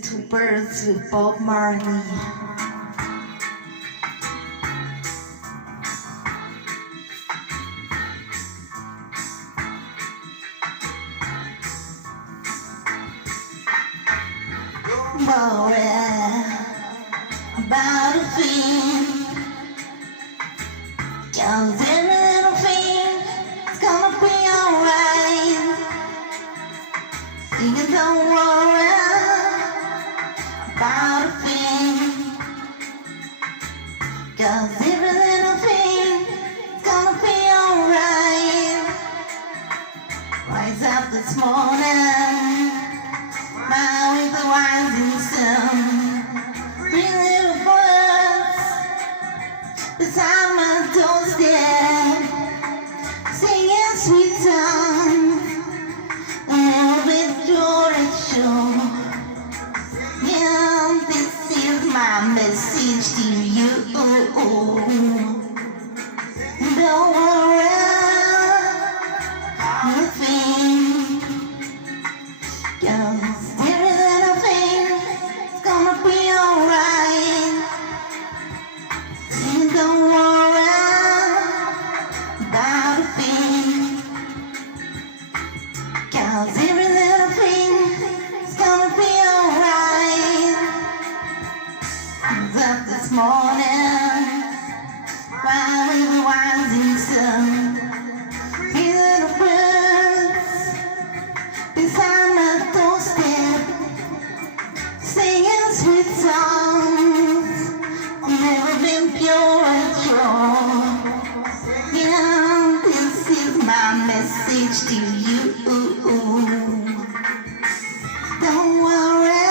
Two Birds with Bob Marley. Worry about a thing, 'cause every little thing is gonna be alright. Singing, don't worry about a thing, 'cause every little thing is gonna be alright. Rise up this morning, smile with the rising sun. Three little birds beside my doorstep, singing sweet songs, and with joy show. Yeah, this is my message to you. Don't worry a thing, 'cause every little thing is gonna be alright. And don't worry about a thing, 'cause every little thing is gonna be alright. I was up this morning, while we were rising sun. Three little birds beside my doorstep, singing sweet songs, never been pure and true. Yeah, this is my message to you. Don't worry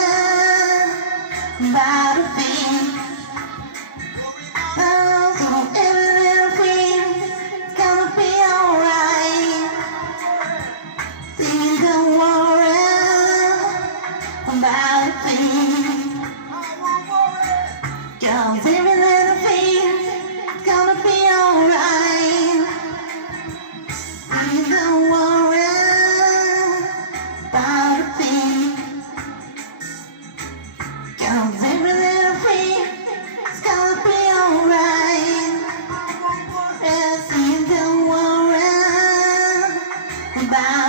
about a thing, 'cause every little thing is gonna be alright. Sing, don't worry about a thing, 'cause every little thing is gonna be alright. Sing, don't worry about a thing, 'cause every little thing is gonna be alright. Yeah, sing, don't worry about